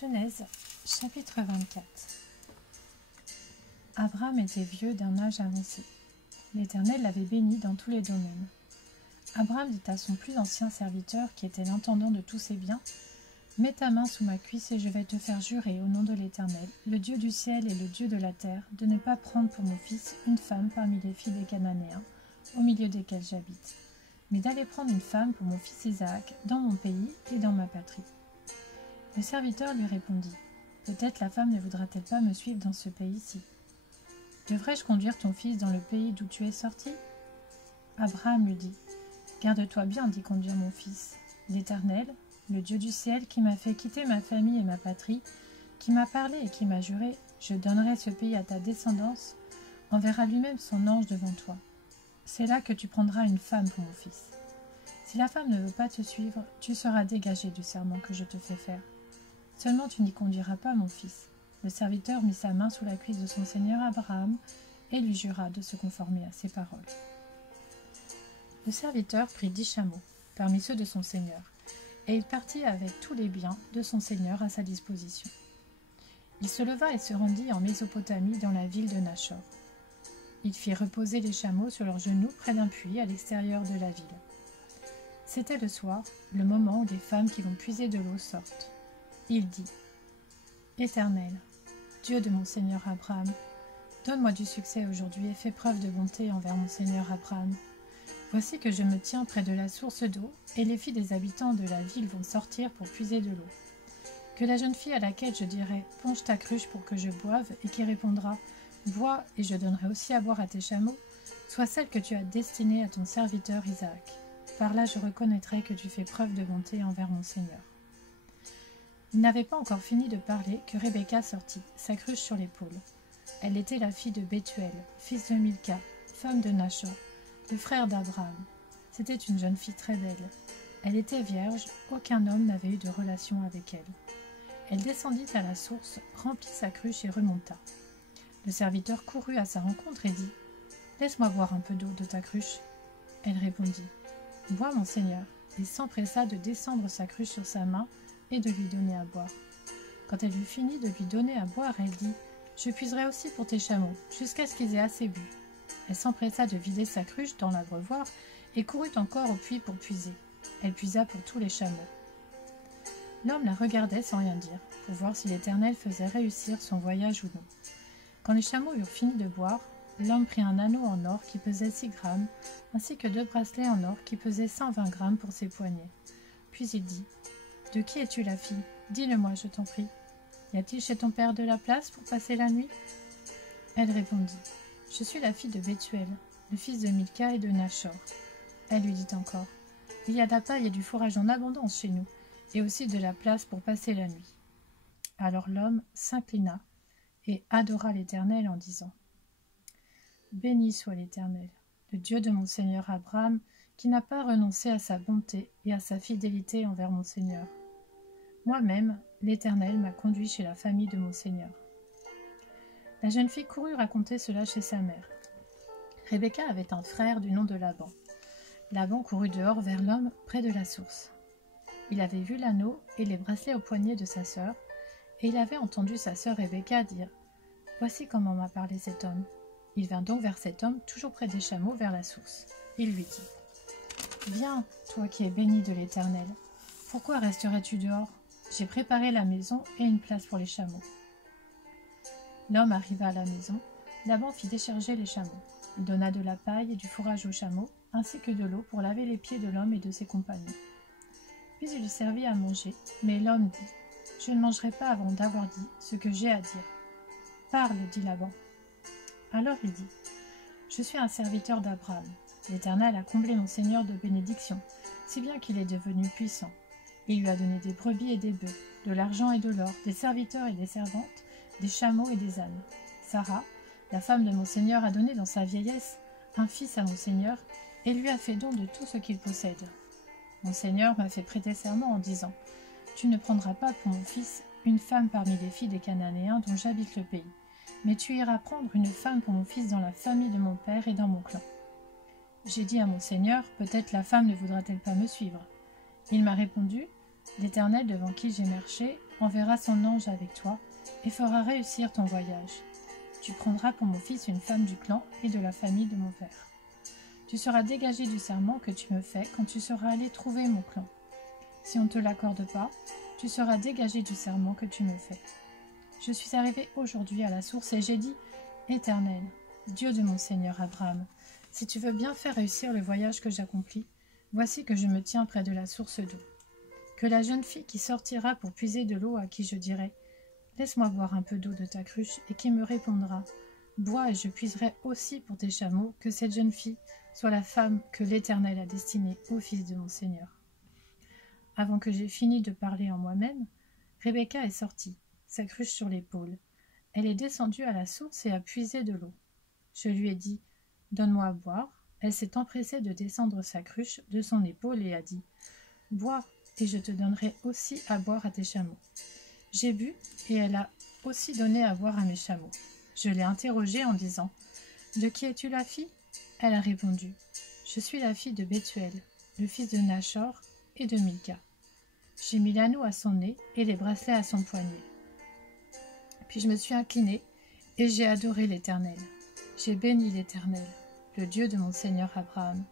Genèse, chapitre 24. Abraham était vieux d'un âge avancé. L'Éternel l'avait béni dans tous les domaines. Abraham dit à son plus ancien serviteur, qui était l'intendant de tous ses biens, « Mets ta main sous ma cuisse et je vais te faire jurer au nom de l'Éternel, le Dieu du ciel et le Dieu de la terre, de ne pas prendre pour mon fils une femme parmi les filles des Cananéens, au milieu desquels j'habite, mais d'aller prendre une femme pour mon fils Isaac, dans mon pays et dans ma patrie. » Le serviteur lui répondit, « Peut-être la femme ne voudra-t-elle pas me suivre dans ce pays-ci. Devrais-je conduire ton fils dans le pays d'où tu es sorti ?» Abraham lui dit, « Garde-toi bien d'y conduire mon fils. L'Éternel, le Dieu du ciel, qui m'a fait quitter ma famille et ma patrie, qui m'a parlé et qui m'a juré, je donnerai ce pays à ta descendance, enverra lui-même son ange devant toi. C'est là que tu prendras une femme pour mon fils. Si la femme ne veut pas te suivre, tu seras dégagé du serment que je te fais faire. Seulement tu n'y conduiras pas mon fils. » Le serviteur mit sa main sous la cuisse de son seigneur Abraham et lui jura de se conformer à ses paroles. Le serviteur prit 10 chameaux, parmi ceux de son seigneur, et il partit avec tous les biens de son seigneur à sa disposition. Il se leva et se rendit en Mésopotamie dans la ville de Nachor. Il fit reposer les chameaux sur leurs genoux près d'un puits à l'extérieur de la ville. C'était le soir, le moment où les femmes qui vont puiser de l'eau sortent. Il dit, « Éternel, Dieu de mon seigneur Abraham, donne-moi du succès aujourd'hui et fais preuve de bonté envers mon seigneur Abraham. Voici que je me tiens près de la source d'eau, et les filles des habitants de la ville vont sortir pour puiser de l'eau. Que la jeune fille à laquelle je dirai « Ponge ta cruche pour que je boive » et qui répondra « Bois et je donnerai aussi à boire à tes chameaux » soit celle que tu as destinée à ton serviteur Isaac. Par là je reconnaîtrai que tu fais preuve de bonté envers mon seigneur. » Il n'avait pas encore fini de parler que Rebecca sortit, sa cruche sur l'épaule. Elle était la fille de Bethuel, fils de Milca, femme de Nachor, le frère d'Abraham. C'était une jeune fille très belle. Elle était vierge, aucun homme n'avait eu de relation avec elle. Elle descendit à la source, remplit sa cruche et remonta. Le serviteur courut à sa rencontre et dit « Laisse-moi boire un peu d'eau de ta cruche. » Elle répondit « Bois, mon seigneur » et s'empressa de descendre sa cruche sur sa main et de lui donner à boire. Quand elle eut fini de lui donner à boire, elle dit « Je puiserai aussi pour tes chameaux, jusqu'à ce qu'ils aient assez bu. » Elle s'empressa de vider sa cruche dans l'abreuvoir et courut encore au puits pour puiser. Elle puisa pour tous les chameaux. L'homme la regardait sans rien dire, pour voir si l'Éternel faisait réussir son voyage ou non. Quand les chameaux eurent fini de boire, l'homme prit un anneau en or qui pesait 6 grammes, ainsi que 2 bracelets en or qui pesaient 120 grammes pour ses poignets. Puis il dit « De qui es-tu la fille? Dis-le-moi, je t'en prie. Y a-t-il chez ton père de la place pour passer la nuit ?» Elle répondit « Je suis la fille de Bethuel, le fils de Milca et de Nachor. » Elle lui dit encore « Il y a de la paille et du fourrage en abondance chez nous, et aussi de la place pour passer la nuit. » Alors l'homme s'inclina et adora l'Éternel en disant « Béni soit l'Éternel, le Dieu de mon seigneur Abraham, qui n'a pas renoncé à sa bonté et à sa fidélité envers mon seigneur. Moi-même, l'Éternel m'a conduit chez la famille de mon seigneur. » La jeune fille courut raconter cela chez sa mère. Rebecca avait un frère du nom de Laban. Laban courut dehors vers l'homme près de la source. Il avait vu l'anneau et les bracelets au poignet de sa sœur, et il avait entendu sa sœur Rebecca dire « Voici comment m'a parlé cet homme. » Il vint donc vers cet homme, toujours près des chameaux, vers la source. Il lui dit « Viens, toi qui es béni de l'Éternel. Pourquoi resterais-tu dehors? J'ai préparé la maison et une place pour les chameaux. » L'homme arriva à la maison. Laban fit décharger les chameaux. Il donna de la paille et du fourrage aux chameaux, ainsi que de l'eau pour laver les pieds de l'homme et de ses compagnons. Puis il lui servit à manger, mais l'homme dit « Je ne mangerai pas avant d'avoir dit ce que j'ai à dire. »« Parle, dit Laban. » Alors il dit « Je suis un serviteur d'Abraham. L'Éternel a comblé mon seigneur de bénédictions, si bien qu'il est devenu puissant. Il lui a donné des brebis et des bœufs, de l'argent et de l'or, des serviteurs et des servantes, des chameaux et des ânes. Sarah, la femme de mon seigneur, a donné dans sa vieillesse un fils à mon seigneur et lui a fait don de tout ce qu'il possède. Mon seigneur m'a fait prêter serment en disant « Tu ne prendras pas pour mon fils une femme parmi les filles des Cananéens dont j'habite le pays, mais tu iras prendre une femme pour mon fils dans la famille de mon père et dans mon clan. » J'ai dit à mon seigneur « Peut-être la femme ne voudra-t-elle pas me suivre ?» Il m'a répondu « L'Éternel devant qui j'ai marché enverra son ange avec toi et fera réussir ton voyage. Tu prendras pour mon fils une femme du clan et de la famille de mon père. Tu seras dégagé du serment que tu me fais quand tu seras allé trouver mon clan. Si on ne te l'accorde pas, tu seras dégagé du serment que tu me fais. Je suis arrivé aujourd'hui à la source et j'ai dit « Éternel, Dieu de mon Seigneur Abraham, si tu veux bien faire réussir le voyage que j'accomplis, voici que je me tiens près de la source d'eau. Que la jeune fille qui sortira pour puiser de l'eau à qui je dirai « Laisse-moi boire un peu d'eau de ta cruche » et qui me répondra « Bois et je puiserai aussi pour tes chameaux, que cette jeune fille soit la femme que l'Éternel a destinée au fils de mon Seigneur. » Avant que j'aie fini de parler en moi-même, Rebecca est sortie, sa cruche sur l'épaule. Elle est descendue à la source et a puisé de l'eau. Je lui ai dit « Donne-moi à boire ». Elle s'est empressée de descendre sa cruche de son épaule et a dit « Bois, et je te donnerai aussi à boire à tes chameaux. » J'ai bu, et elle a aussi donné à boire à mes chameaux. Je l'ai interrogée en disant « De qui es-tu la fille ?» Elle a répondu « Je suis la fille de Bethuel, le fils de Nachor et de Milka. » J'ai mis l'anneau à son nez et les bracelets à son poignet. Puis je me suis inclinée et j'ai adoré l'Éternel. J'ai béni l'Éternel, le Dieu de mon Seigneur Abraham,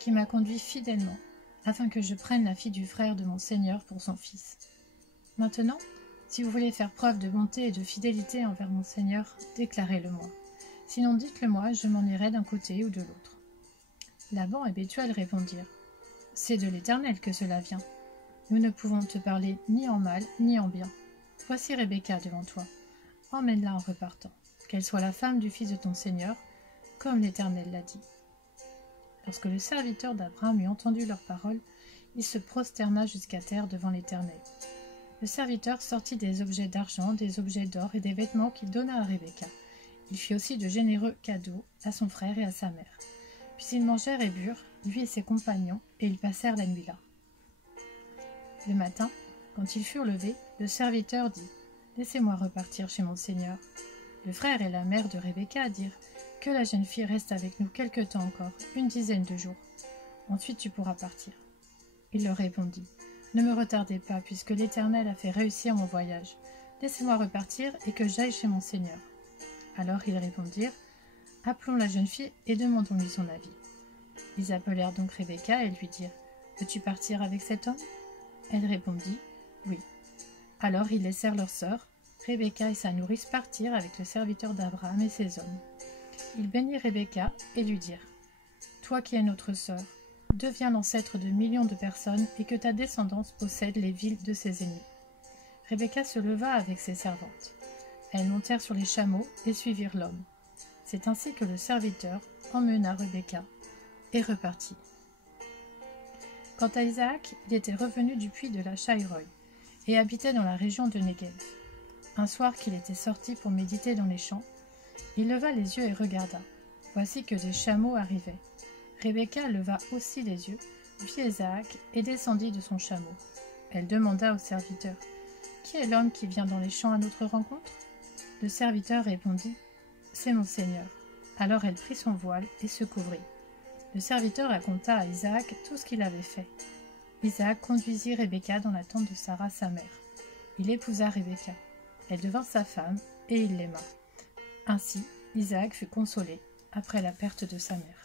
qui m'a conduit fidèlement, afin que je prenne la fille du frère de mon Seigneur pour son fils. Maintenant, si vous voulez faire preuve de bonté et de fidélité envers mon Seigneur, déclarez-le-moi. Sinon dites-le-moi, je m'en irai d'un côté ou de l'autre. Laban et Bethuel répondirent « C'est de l'Éternel que cela vient. Nous ne pouvons te parler ni en mal ni en bien. Voici Rebecca devant toi. Emmène-la en repartant, qu'elle soit la femme du fils de ton Seigneur, comme l'Éternel l'a dit. » Lorsque le serviteur d'Abraham eut entendu leurs paroles, il se prosterna jusqu'à terre devant l'Éternel. Le serviteur sortit des objets d'argent, des objets d'or et des vêtements qu'il donna à Rebecca. Il fit aussi de généreux cadeaux à son frère et à sa mère. Puis ils mangèrent et burent, lui et ses compagnons, et ils passèrent la nuit là. Le matin, quand ils furent levés, le serviteur dit « Laissez-moi repartir chez mon Seigneur. » Le frère et la mère de Rebecca dirent « Que la jeune fille reste avec nous quelque temps encore, une dizaine de jours. Ensuite tu pourras partir. » Il leur répondit « Ne me retardez pas, puisque l'Éternel a fait réussir mon voyage. Laissez-moi repartir et que j'aille chez mon Seigneur. » Alors ils répondirent « Appelons la jeune fille et demandons-lui son avis. » Ils appelèrent donc Rebecca et lui dirent « Veux-tu partir avec cet homme ?» Elle répondit « Oui. » Alors ils laissèrent leur sœur, Rebecca et sa nourrice partirent avec le serviteur d'Abraham et ses hommes. Ils bénirent Rebecca et lui dirent « Toi qui es notre sœur, deviens l'ancêtre de millions de personnes et que ta descendance possède les villes de ses ennemis. » Rebecca se leva avec ses servantes. Elles montèrent sur les chameaux et suivirent l'homme. C'est ainsi que le serviteur emmena Rebecca et repartit. Quant à Isaac, il était revenu du puits de la Chaïroï et habitait dans la région de Néguev. Un soir qu'il était sorti pour méditer dans les champs, il leva les yeux et regarda. Voici que des chameaux arrivaient. Rebecca leva aussi les yeux, vit Isaac et descendit de son chameau. Elle demanda au serviteur « Qui est l'homme qui vient dans les champs à notre rencontre ?» Le serviteur répondit « C'est mon Seigneur. » Alors elle prit son voile et se couvrit. Le serviteur raconta à Isaac tout ce qu'il avait fait. Isaac conduisit Rebecca dans la tente de Sarah sa mère. Il épousa Rebecca. Elle devint sa femme et il l'aima. Ainsi, Isaac fut consolé après la perte de sa mère.